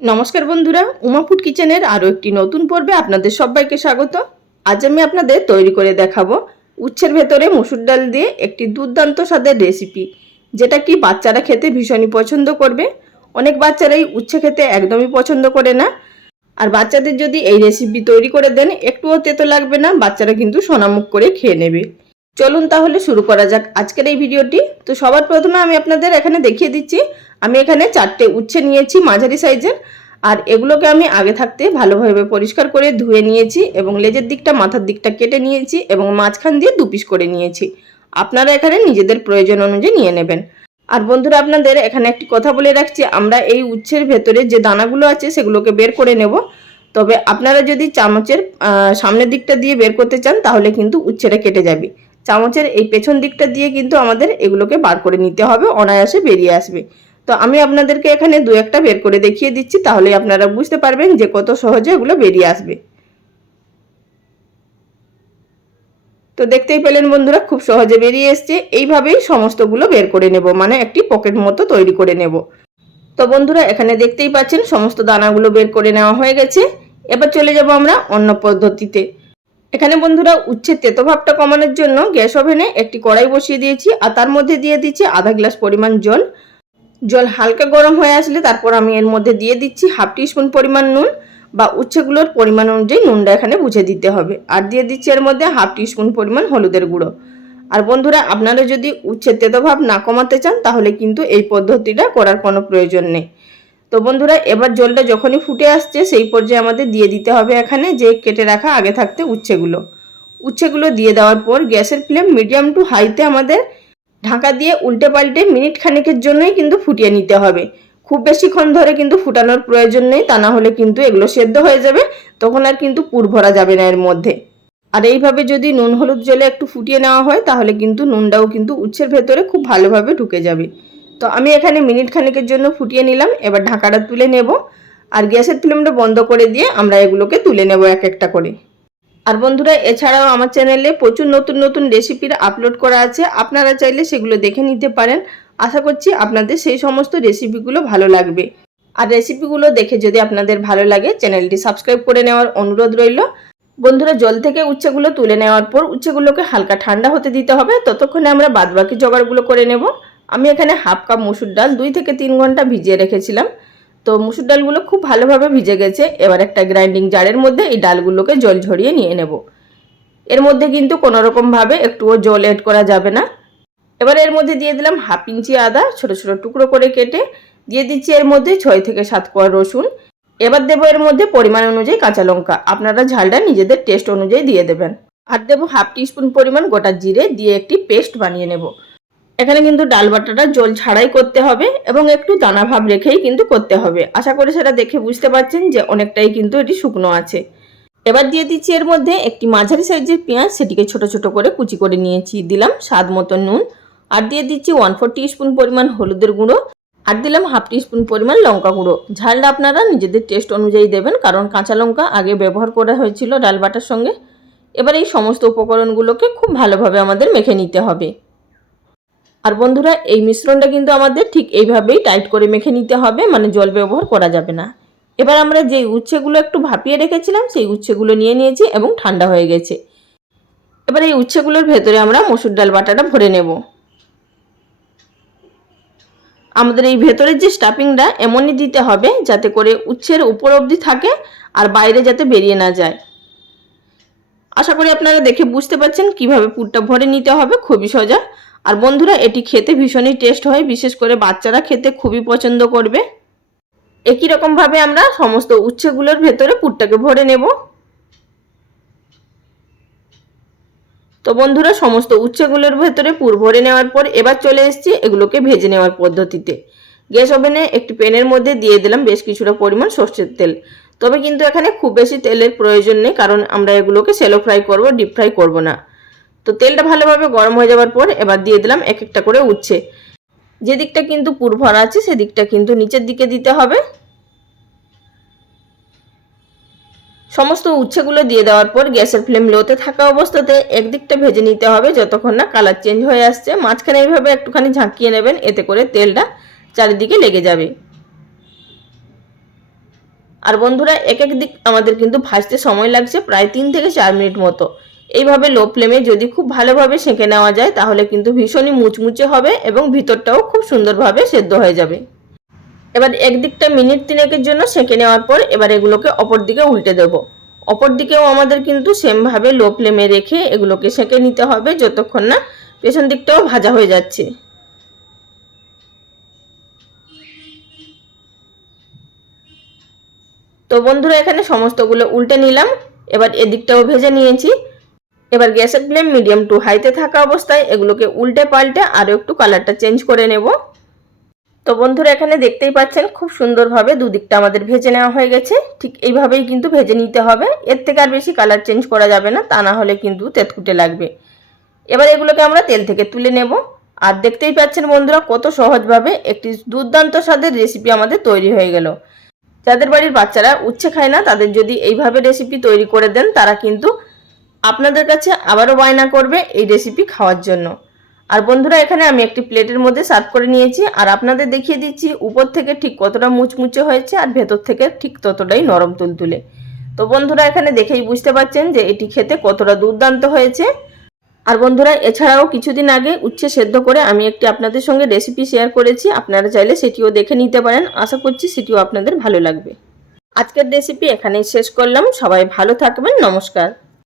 নমস্কার বন্ধুরা উমাপুট কিচেনের আরও একটি নতুন পর্বে আপনাদের সবাইকে স্বাগত। আজ আমি আপনাদের তৈরি করে দেখাবো উচ্ছের ভেতরে মসুর ডাল দিয়ে একটি দুর্দান্ত স্বাদের রেসিপি যেটা কি বাচ্চারা খেতে ভীষণই পছন্দ করবে। অনেক বাচ্চারাই উচ্ছে খেতে একদমই পছন্দ করে না। আর বাচ্চাদের যদি এই রেসিপি তৈরি করে দেন, একটুও তেতো লাগবে না, বাচ্চারা কিন্তু সোনামুখ করে খেয়ে নেবে। চলুন তাহলে শুরু করা যাক। আজকের এই ভিডিওটি, তো সবার প্রথমে আমি আপনাদের এখানে দেখিয়ে দিচ্ছি, আমি এখানে চারটে উচ্ছে নিয়েছি মাঝারি সাইজের, আর এগুলোকে আমি আগে থাকতে ভালোভাবে পরিষ্কার করে ধুয়ে নিয়েছি এবং লেজের দিকটা, মাথার দিকটা কেটে নিয়েছি এবং মাঝখান দিয়ে দু পিস করে নিয়েছি। আপনারা এখানে নিজেদের প্রয়োজন অনুযায়ী নিয়ে নেবেন। আর বন্ধুরা, আপনাদের এখানে একটি কথা বলে রাখছি, আমরা এই উচ্ছের ভেতরে যে দানাগুলো আছে সেগুলোকে বের করে নেব। তবে আপনারা যদি চামচের সামনের দিকটা দিয়ে বের করতে চান, তাহলে কিন্তু উচ্ছেটা কেটে যাবে। চামচের এই পেছন দিকটা দিয়ে কিন্তু আমাদের এগুলোকে বার করে নিতে হবে, অনায়াসে বেরিয়ে আসবে। তো আমি আপনাদেরকে এখানে দু একটা বের করে দেখিয়ে দিচ্ছি তাহলে আপনারা বুঝতে পারবেন যে কত সহজে এগুলো বেরিয়ে আসবে। তো দেখতেই পেলেন বন্ধুরা, খুব সহজে বেরিয়ে এসছে। এইভাবেই সমস্তগুলো বের করে নেব মানে একটি পকেট মতো তৈরি করে নেব। তো বন্ধুরা, এখানে দেখতেই পাচ্ছেন, সমস্ত দানাগুলো বের করে নেওয়া হয়ে গেছে। এবার চলে যাব আমরা অন্য পদ্ধতিতে। এখানে বন্ধুরা উচ্ছে তেতো ভাবটা কমানোর জন্য গ্যাস ওভেনে একটি কড়াই বসিয়ে দিয়েছি, আর তার মধ্যে দিয়ে দিচ্ছি আধা গ্লাস পরিমাণ জল। জল হালকা গরম হয়ে আসলে তারপর আমি এর মধ্যে দিয়ে দিচ্ছি হাফ টিস্পুন পরিমাণ নুন বা উচ্ছেগুলোর পরিমাণ অনুযায়ী নুনটা এখানে বুঝে দিতে হবে। আর দিয়ে দিচ্ছি এর মধ্যে হাফ টিস্পুন পরিমাণ হলুদের গুঁড়ো। আর বন্ধুরা, আপনারা যদি উচ্ছের তেতো ভাব না কমাতে চান তাহলে কিন্তু এই পদ্ধতিটা করার কোনো প্রয়োজন নেই। তো বন্ধুরা, এবার জলটা যখনই ফুটে আসছে, সেই পর্যায়ে আমাদের দিয়ে দিতে হবে এখানে যে কেটে রাখা আগে থাকতে উচ্ছেগুলো। উচ্ছেগুলো দিয়ে দেওয়ার পর গ্যাসের ফ্লেম মিডিয়াম টু হাইতে আমাদের ঢাকা দিয়ে উল্টে পাল্টে মিনিট খানেকের জন্যই কিন্তু ফুটিয়ে নিতে হবে। খুব বেশিক্ষণ ধরে কিন্তু ফুটানোর প্রয়োজন নেই, তা না হলে কিন্তু এগুলো সেদ্ধ হয়ে যাবে, তখন আর কিন্তু পুর ভরা যাবে না এর মধ্যে। আর এইভাবে যদি নুন হলুদ জলে একটু ফুটিয়ে নেওয়া হয়, তাহলে কিন্তু নুনটাও কিন্তু উচ্ছের ভেতরে খুব ভালোভাবে ঢুকে যাবে। তো আমি এখানে মিনিট খানেকের জন্য ফুটিয়ে নিলাম, এবার ঢাকাটা তুলে নেব। আর গ্যাসের ফ্লেমটা বন্ধ করে দিয়ে আমরা এগুলোকে তুলে নেব এক একটা করে। আর বন্ধুরা, এছাড়াও আমার চ্যানেলে প্রচুর নতুন নতুন রেসিপির আপলোড করা আছে, আপনারা চাইলে সেগুলো দেখে নিতে পারেন। আশা করছি আপনাদের সেই সমস্ত রেসিপিগুলো ভালো লাগবে। আর রেসিপিগুলো দেখে যদি আপনাদের ভালো লাগে, চ্যানেলটি সাবস্ক্রাইব করে নেওয়ার অনুরোধ রইল। বন্ধুরা, জল থেকে উচ্ছেগুলো তুলে নেওয়ার পর উচ্ছেগুলোকে হালকা ঠান্ডা হতে দিতে হবে। ততক্ষণে আমরা বাদবাকি জোগাড়গুলো করে নেব। আমি এখানে হাফ কাপ মুসুর ডাল দুই থেকে তিন ঘণ্টা ভিজিয়ে রেখেছিলাম। তো মুসুর ডালগুলো খুব ভালোভাবে ভিজে গেছে। এবার একটা গ্রাইন্ডিং জারের মধ্যে এই ডালগুলোকে জল ঝরিয়ে নিয়ে নেব। এর মধ্যে কিন্তু কোনো রকমভাবে একটুও জল এড করা যাবে না। এবার এর মধ্যে দিয়ে দিলাম হাফ ইঞ্চি আদা, ছোট ছোট টুকরো করে কেটে দিয়ে দিচ্ছি এর মধ্যে ছয় থেকে সাত কোয়া রসুন। এবার দেবো এর মধ্যে পরিমাণ অনুযায়ী কাঁচা লঙ্কা। আপনারা ঝালটা নিজেদের টেস্ট অনুযায়ী দিয়ে দেবেন। আর দেবো হাফ টিস্পুন পরিমাণ গোটা জিরে দিয়ে একটি পেস্ট বানিয়ে নেব। এখানে কিন্তু ডাল বাটাটা জল ছাড়াই করতে হবে এবং একটু দানা ভাব রেখেই কিন্তু করতে হবে। আশা করি সেটা দেখে বুঝতে পারছেন যে অনেকটাই কিন্তু এটি শুকনো আছে। এবার দিয়ে দিচ্ছি এর মধ্যে একটি মাঝারি সাইজের পেঁয়াজ, সেটিকে ছোট ছোট করে কুচি করে নিয়েছি। দিলাম স্বাদ মতো নুন আর দিয়ে দিচ্ছি ওয়ান ফোর স্পুন পরিমাণ হলুদের গুঁড়ো আর দিলাম হাফ স্পুন পরিমাণ লঙ্কা গুঁড়ো। ঝালটা আপনারা নিজেদের টেস্ট অনুযায়ী দেবেন কারণ কাঁচা লঙ্কা আগে ব্যবহার করা হয়েছিল ডাল বাটার সঙ্গে। এবার এই সমস্ত উপকরণগুলোকে খুব ভালোভাবে আমাদের মেখে নিতে হবে। আর বন্ধুরা, এই মিশ্রণটা কিন্তু আমাদের ঠিক এইভাবেই টাইট করে মেখে নিতে হবে মানে জল ব্যবহার করা যাবে না। এবার আমরা যেই উচ্ছেগুলো একটু ভাপিয়ে রেখেছিলাম, সেই উচ্ছেগুলো নিয়ে নিয়েছি এবং ঠান্ডা হয়ে গেছে। এবার এই উচ্ছেগুলোর ভেতরে আমরা মসুর ডাল বাটাটা ভরে নেব। আমাদের এই ভেতরের যে স্টাফিংটা এমনই দিতে হবে যাতে করে উচ্ছের উপর অবধি থাকে আর বাইরে যাতে বেরিয়ে না যায়। আশা করি আপনারা দেখে বুঝতে পারছেন কীভাবে পুরটা ভরে নিতে হবে, খুবই সোজা। আর বন্ধুরা, এটি খেতে ভীষণই টেস্ট হয়, বিশেষ করে বাচ্চারা খেতে খুবই পছন্দ করবে। একই রকমভাবে আমরা সমস্ত উচ্ছেগুলোর ভেতরে পুরটাকে ভরে নেব। তো বন্ধুরা, সমস্ত উচ্ছেগুলোর ভেতরে পুর ভরে নেওয়ার পর এবার চলে এসেছি এগুলোকে ভেজে নেওয়ার পদ্ধতিতে। গ্যাস ওভেনে একটি প্যানের মধ্যে দিয়ে দিলাম বেশ কিছুটা পরিমাণ সর্ষের তেল। তবে কিন্তু এখানে খুব বেশি তেলের প্রয়োজন নেই, কারণ আমরা এগুলোকে সেলো ফ্রাই করব ডিপ ফ্রাই করব না। তো তেলটা ভালোভাবে গরম হয়ে যাওয়ার পর এবার দিয়ে দিলাম এক একটা করে উচ্ছে। যে দিকটা কিন্তু পুর ভরা আছে সেদিকটা কিন্তু নিচের দিকে দিতে হবে। সমস্ত উচ্ছেগুলো দিয়ে দেওয়ার পর গ্যাসের ফ্লেম লোতে থাকা অবস্থাতে একদিকটা ভেজে নিতে হবে যতক্ষণ না কালার চেঞ্জ হয়ে আসছে। মাঝখানে এইভাবে একটুখানি ঝাঁকিয়ে নেবেন, এতে করে তেলটা চারিদিকে লেগে যাবে। আর বন্ধুরা, এক এক দিক আমাদের কিন্তু ভাজতে সময় লাগছে প্রায় তিন থেকে চার মিনিট মতো। এইভাবে লো ফ্লেমে যদি খুব ভালোভাবে সেঁকে নেওয়া যায়, তাহলে কিন্তু ভীষণই মুচমুচে হবে এবং ভিতরটাও খুব সুন্দরভাবে সেদ্ধ হয়ে যাবে। এবার একদিকটা মিনিট তিনেকের জন্য সেঁকে নেওয়ার পর এবার এগুলোকে অপর দিকে উল্টে দেব। অপর দিকেও আমাদের কিন্তু সেমভাবে লো ফ্লেমে রেখে এগুলোকে সেঁকে নিতে হবে, যতক্ষণ না পেছন দিকটাও ভাজা হয়ে যাচ্ছে। তো বন্ধুরা, এখানে সমস্তগুলো উল্টে নিলাম। এবার এদিকটাও ভেজে নিয়েছি। এবার গ্যাসের ফ্লেম মিডিয়াম টু হাইতে থাকা অবস্থায় এগুলোকে উল্টে পাল্টে আরও একটু কালারটা চেঞ্জ করে নেব। তো বন্ধুরা, এখানে দেখতেই পাচ্ছেন খুব সুন্দরভাবে দুদিকটা আমাদের ভেজে নেওয়া হয়ে গেছে। ঠিক এইভাবেই কিন্তু ভেজে নিতে হবে। এর থেকে আর বেশি কালার চেঞ্জ করা যাবে না, তা না হলে কিন্তু তেতকুটে লাগবে। এবার এগুলোকে আমরা তেল থেকে তুলে নেব। আর দেখতেই পাচ্ছেন বন্ধুরা, কত সহজভাবে একটি দুর্দান্ত স্বাদের রেসিপি আমাদের তৈরি হয়ে গেল। যাদের বাড়ির বাচ্চারা উচ্ছে খায় না, তাদের যদি এইভাবে রেসিপি তৈরি করে দেন, তারা কিন্তু আপনাদের কাছে আবারও বায়না করবে এই রেসিপি খাওয়ার জন্য। আর বন্ধুরা, এখানে আমি একটি প্লেটের মধ্যে সার্ভ করে নিয়েছি। আর আপনাদের দেখিয়ে দিচ্ছি, উপর থেকে ঠিক কতটা মুচমুচে হয়েছে আর ভেতর থেকে ঠিক ততটাই নরম তুলতুলে। তো বন্ধুরা, এখানে দেখেই বুঝতে পারছেন যে এটি খেতে কতটা দুর্দান্ত হয়েছে। আর বন্ধুরা, এছাড়াও কিছুদিন আগে উচ্ছে সেদ্ধ করে আমি একটি আপনাদের সঙ্গে রেসিপি শেয়ার করেছি। আপনারা চাইলে সেটিও দেখে নিতে পারেন। আশা করছি সেটিও আপনাদের ভালো লাগবে। আজকের রেসিপি এখানেই শেষ করলাম। সবাই ভালো থাকবেন। নমস্কার।